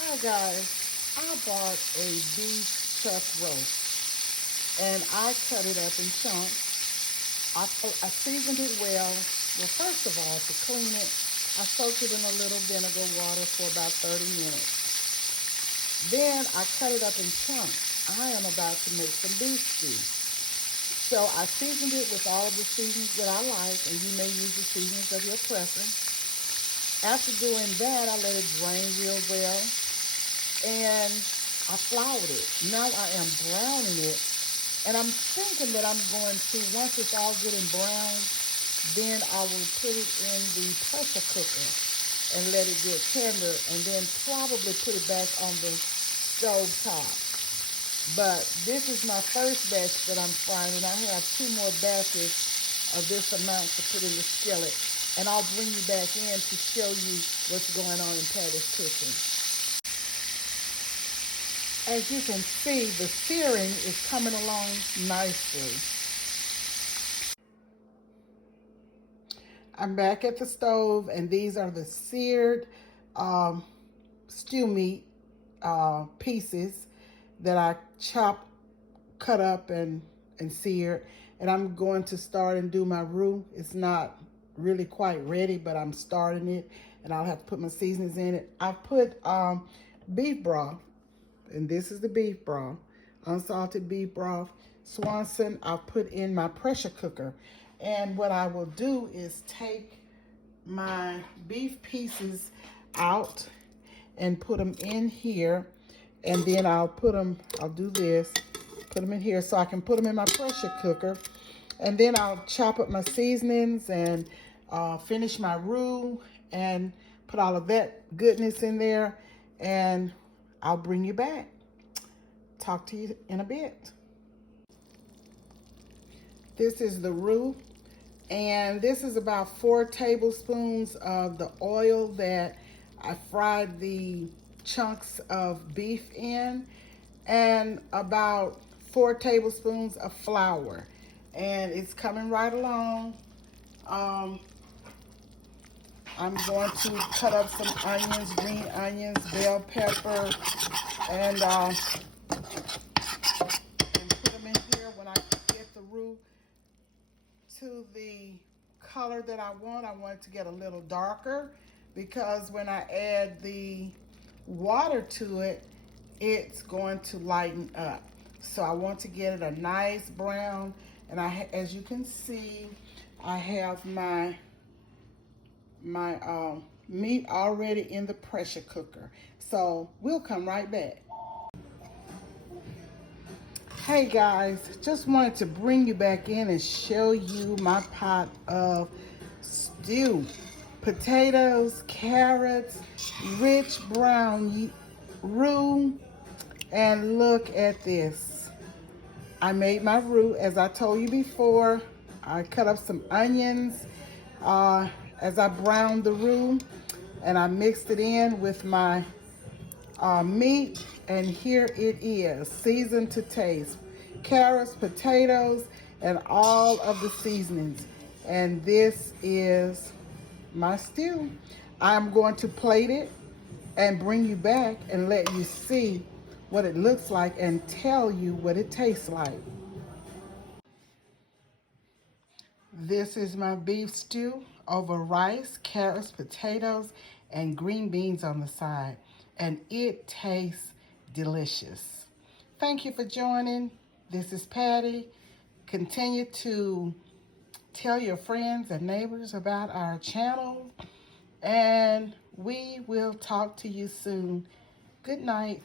Hi guys, I bought a beef chuck roast and I cut it up in chunks. I seasoned it well. Well, first of all, to clean it, I soaked it in a little vinegar water for about 30 minutes. Then I cut it up in chunks. I am about to make some beef stew. So I seasoned it with all of the seasonings that I like, and you may use the seasonings of your preference. After doing that, I let it drain real well, and I floured it. Now I am browning it, and I'm thinking that I'm going to, once it's all good and brown, then I will put it in the pressure cooker and let it get tender, and then probably put it back on the stove top. But this is my first batch that I'm frying, and I have two more batches of this amount to put in the skillet, and I'll bring you back in to show you what's going on in Patty's kitchen. As you can see, the searing is coming along nicely. I'm back at the stove, and these are the seared stew meat pieces that I cut up and seared. And I'm going to start and do my roux. It's not really quite ready, but I'm starting it, and I'll have to put my seasonings in it. I put beef broth, and this is the beef broth, unsalted beef broth. Swanson, I'll put in my pressure cooker. And what I will do is take my beef pieces out and put them in here, and then I'll do this, put them in here so I can put them in my pressure cooker, and then I'll chop up my seasonings and finish my roux and put all of that goodness in there, and I'll bring you back. Talk to you in a bit. This is the roux, and this is about 4 tablespoons of the oil that I fried the chunks of beef in, and about 4 tablespoons of flour. And it's coming right along. I'm going to cut up some onions, green onions, bell pepper, and put them in here when I get the roux to the color that I want. I want it to get a little darker, because when I add the water to it, it's going to lighten up. So I want to get it a nice brown, and as you can see, I have my meat already in the pressure cooker. So we'll come right back. Hey guys, just wanted to bring you back in and show you my pot of stew. Potatoes, carrots, rich brown roux, and look at this. I made my roux as I told you before. I cut up some onions as I browned the roux, and I mixed it in with my meat, and here it is, seasoned to taste. Carrots, potatoes, and all of the seasonings. And this is my stew. I'm going to plate it and bring you back and let you see what it looks like and tell you what it tastes like. This is my beef stew over rice, carrots, potatoes, and green beans on the side. And it tastes delicious. Thank you for joining. This is Patty. Continue to tell your friends and neighbors about our channel, and we will talk to you soon. Good night.